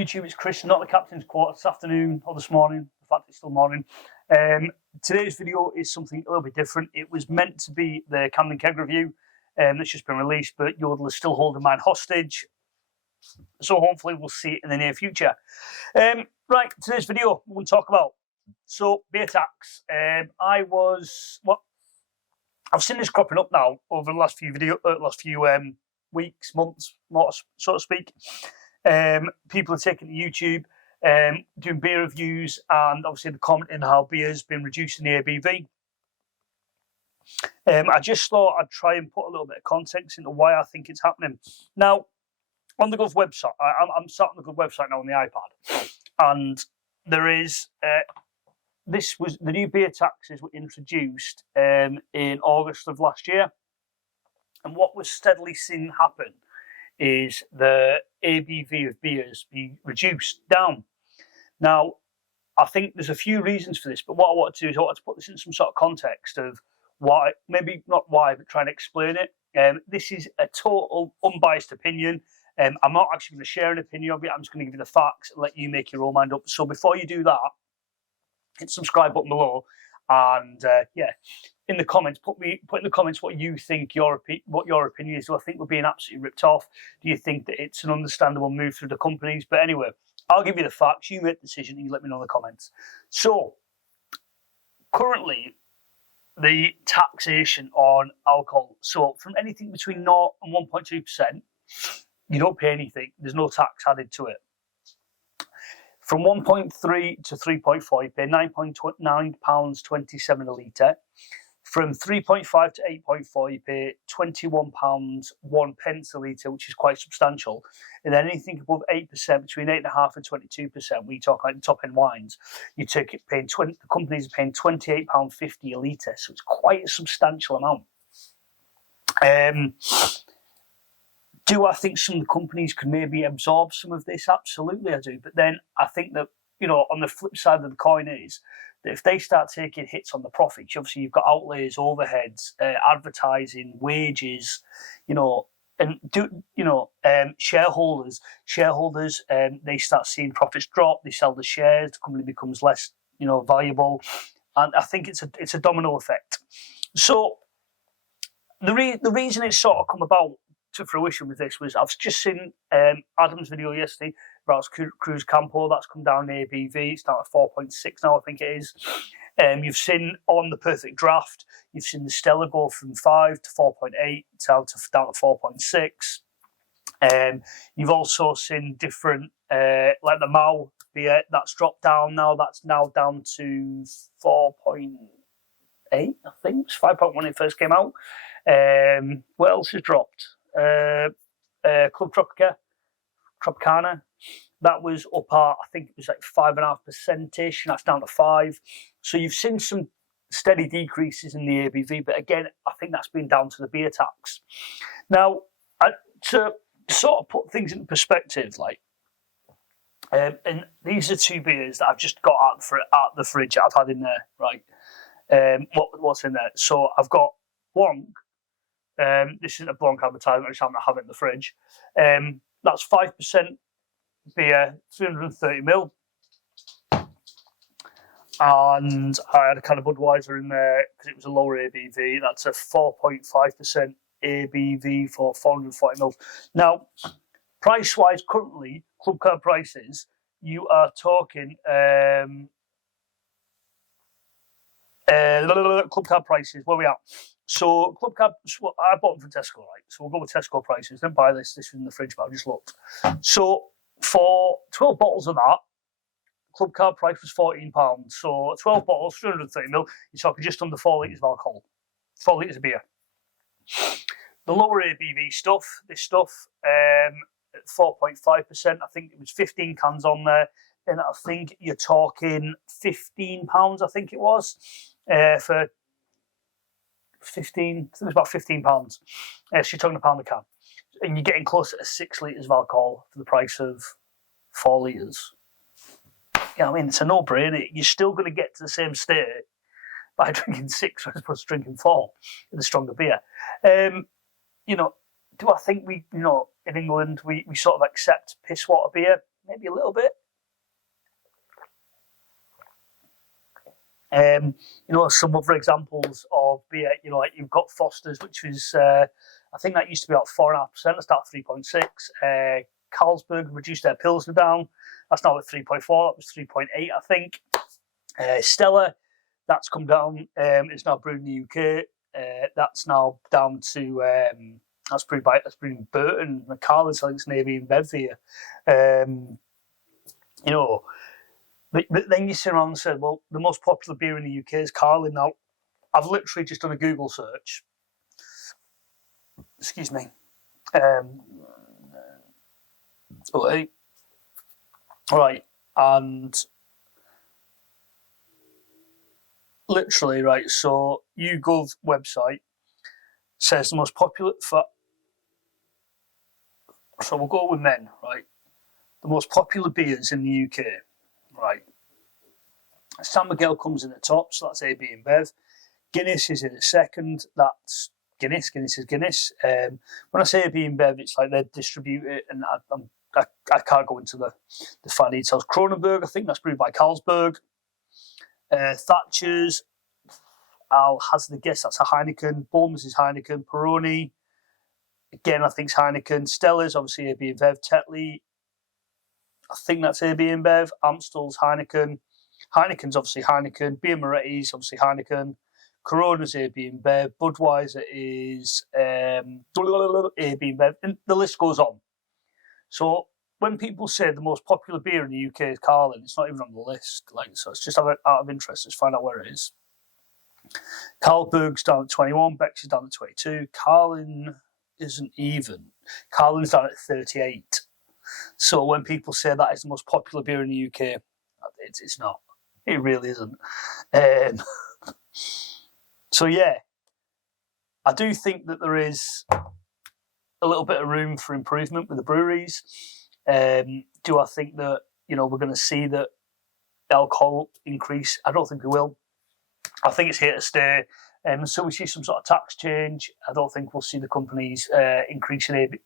YouTube, it's Chris, not the captain's quarter this afternoon or this morning. In fact, it's still morning. Today's video is something a little bit different. It was meant to be the Camden Keg review that's just been released, but Yodel is still holding mine hostage. So hopefully we'll see it in the near future. Right, today's video we'll talk about. So beer tax. I've seen this cropping up now over the last few weeks, months, so to speak. People are taking to YouTube, doing beer reviews, and obviously the commenting how beer's been reducing the ABV. I just thought I'd try and put a little bit of context into why I think it's happening. Now, on the Gov website, I'm sat on the Gov website now on the iPad, and there is the new beer taxes were introduced in August of last year, and what we're steadily seeing happen is the ABV of beers be reduced down. Now, I think there's a few reasons for this, but what I want to do is I want to put this in some sort of context of why, maybe not why, but try and explain it. This is a total unbiased opinion. I'm not actually going to share an opinion of it. I'm just going to give you the facts and let you make your own mind up. So before you do that, hit the subscribe button below, and in the comments, put in the comments what you think what your opinion is. Do I think we're being absolutely ripped off? Do you think that it's an understandable move through the companies? But anyway, I'll give you the facts. You make the decision, and you let me know in the comments. So currently, the taxation on alcohol. So from anything between 0 and 1.2%, you don't pay anything. There's no tax added to it. From 1.3 to 3.4, you pay £9.27 a litre. From 3.5 to 8.4, you pay £21 1 pence a litre, which is quite substantial. And then anything above 8%, between 8.5% and 22%, we talk like the top end wines, the companies are paying £28.50 a litre, so it's quite a substantial amount. Do I think some of the companies could maybe absorb some of this? Absolutely, I do. But then I think that, on the flip side of the coin is that if they start taking hits on the profits, obviously you've got outlays, overheads, advertising, wages, shareholders, they start seeing profits drop, they sell the shares, the company becomes less, valuable. And I think it's a domino effect. So the reason it's sort of come about to fruition with this was I've just seen Adam's video yesterday about Cruz Campo. That's come down in ABV. It's down at 4.6 now, I think it is. You've seen on the Perfect Draft, you've seen the Stella go from 5 to 4.8 down to 4.6. You've also seen different, like the Mao beer, that's dropped down now. That's now down to 4.8, I think. It's 5.1 when it first came out. What else has dropped? Club Tropicana, that was up at, I think it was like 5.5%, and that's down to 5. So you've seen some steady decreases in the ABV, but again, I think that's been down to the beer tax. Now, to sort of put things into perspective, and these are two beers that I've just got out the fridge that I've had in there, right? What's in there? So I've got Blanc. This isn't a Blanc advertisement, I just happen to have it in the fridge. That's 5% beer, 330ml. And I had a can of Budweiser in there because it was a lower ABV. That's a 4.5% ABV for 440ml. Now, price-wise, currently, Club Card prices, you are talking Club Card prices, where we at? So Club Card, I bought them from Tesco, right? So we'll go with Tesco prices. Didn't buy this. This was in the fridge, but I just looked. So for 12 bottles of that, Club Card price was £14. So 12 bottles, 330ml, you're talking just under 4 litres of alcohol, 4 litres of beer. The lower ABV stuff, this stuff, at 4.5%. I think it was 15 cans on there, and I think you're talking £15. I think it was for 15. I think it was about £15. So you're talking £1 a can, and you're getting close to 6 litres of alcohol for the price of 4 litres. I mean, it's a no-brainer. You're still going to get to the same state by drinking 6 as opposed to drinking 4 with a stronger beer. Do I think we, in England, we sort of accept piss water beer? maybe a little bit. Some other examples of beer, like you've got Foster's, which was, I think that used to be about 4.5%. It's now 3.6. Carlsberg reduced their Pilsner down. That's now at 3.4. That was 3.8, I think. Stella, that's come down. It's now brewed in the UK. That's now down to that's brewed Burton. Carlin's, I think it's an ABV here. But then you sit around and say, well, the most popular beer in the UK is Carlin. Now, I've literally just done a Google search. Excuse me. Right, and literally, right, so YouGov website says the most popular so we'll go with men, right? The most popular beers in the UK, right? San Miguel comes in the top, so that's AB and Bev. Guinness is in the second, that's Guinness. Guinness is Guinness. When I say AB and Bev, it's like they distribute it, and I can't go into the fine details. Kronenberg, I think that's brewed by Carlsberg. Thatcher's, I'll hazard a guess, that's a Heineken. Bowman's is Heineken. Peroni, again, I think it's Heineken. Stella's, obviously AB and Bev. Tetley, I think that's AB and Bev. Amstel's Heineken. Heineken's obviously Heineken. Beer Moretti's obviously Heineken. Corona's AB and Bev. Budweiser is AB and Bev. And the list goes on. So when people say the most popular beer in the UK is Carlin, it's not even on the list. So it's just out of interest. Let's find out where it is. Carlsberg's down at 21. Beck's is down at 22. Carlin isn't even. Carlin's down at 38. So when people say that is the most popular beer in the UK, it's not. It really isn't. So yeah, I do think that there is a little bit of room for improvement with the breweries. Do I think that we're going to see that alcohol increase? I don't think we will. I think it's here to stay. So we see some sort of tax change. I don't think we'll see the companies increasing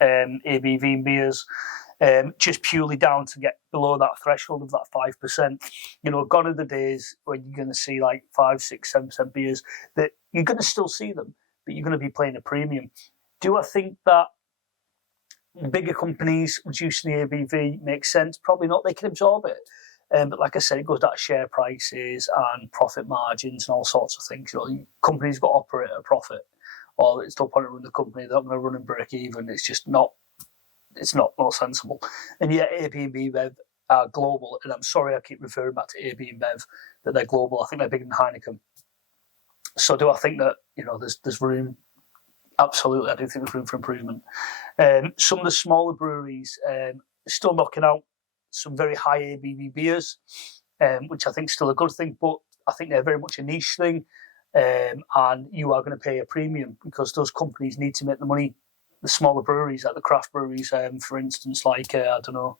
ABV in beers, just purely down to get below that threshold of that 5%. Gone are the days when you're going to see like 5, 6, 7% beers that you're going to still see them, but you're going to be paying a premium. Do I think that bigger companies reducing the ABV makes sense? Probably not. They can absorb it. But like I said, it goes down to share prices and profit margins and all sorts of things. Companies got to operate at a profit, or it's no point in running the company. They're not going to run and break even. It's just not. It's not sensible. And yet, AB and Bev are global. And I'm sorry, I keep referring back to AB and Bev that they're global. I think they're bigger than Heineken. So do I think that there's room? Absolutely, I do think there's room for improvement. Some of the smaller breweries still knocking out some very high ABV beers, which I think is still a good thing, but I think they're very much a niche thing, and you are going to pay a premium because those companies need to make the money. The smaller breweries, like the craft breweries, for instance, like, I don't know,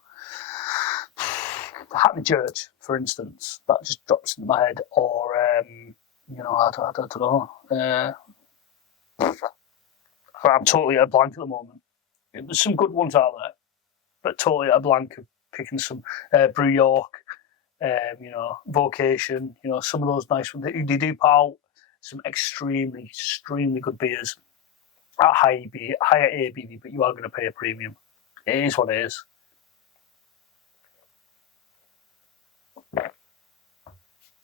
Hackney Church, for instance, that just drops into my head, or, I don't know. I'm totally at a blank at the moment. There's some good ones out there, but totally at a blank of picking some Brew York, Vocation, some of those nice ones. They do put out some extremely, extremely good beers at higher ABV, but you are going to pay a premium. It is what it is.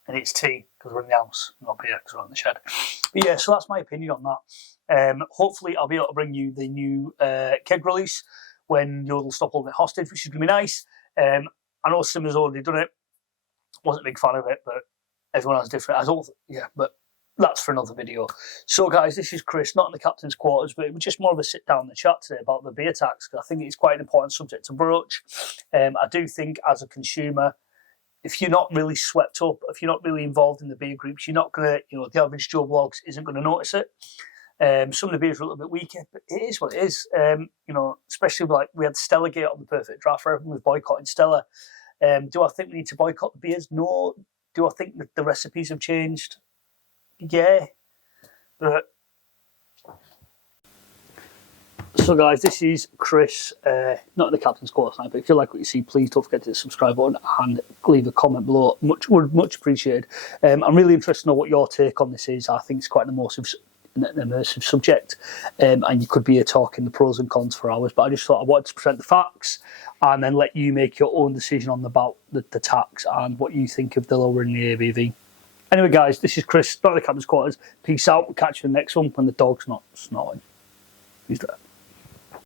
And it's tea, because we're in the house, not beer, because we're in the shed. But yeah, so that's my opinion on that. Hopefully, I'll be able to bring you the new keg release when you'll stop holding it hostage, which is going to be nice. I know Simmer's already done it. Wasn't a big fan of it, but everyone has different. But that's for another video. So, guys, this is Chris, not in the captain's quarters, but it was just more of a sit down and chat today about the beer tax, because I think it's quite an important subject to broach. I do think, as a consumer, if you're not really swept up, if you're not really involved in the beer groups, you're not going to, the average Joe Blogs isn't going to notice it. Some of the beers are a little bit weaker, but it is what it is. Especially like we had Stella Gate on the Perfect Draft, where everyone was boycotting Stella. Do I think we need to boycott the beers? No. Do I think that the recipes have changed? Yeah. But So guys, this is Chris, not in the captain's quarters tonight, but if you like what you see, please don't forget to hit the subscribe button and leave a comment below. Much appreciated. I'm really interested to know what your take on this is. I think it's quite an immersive subject, and you could be here talking the pros and cons for hours, but I just thought I wanted to present the facts and then let you make your own decision on about the tax and what you think of the lowering the ABV. Anyway guys, this is Chris, not in the captain's quarters. Peace out, we'll catch you in the next one when the dog's not snoring. Peace out.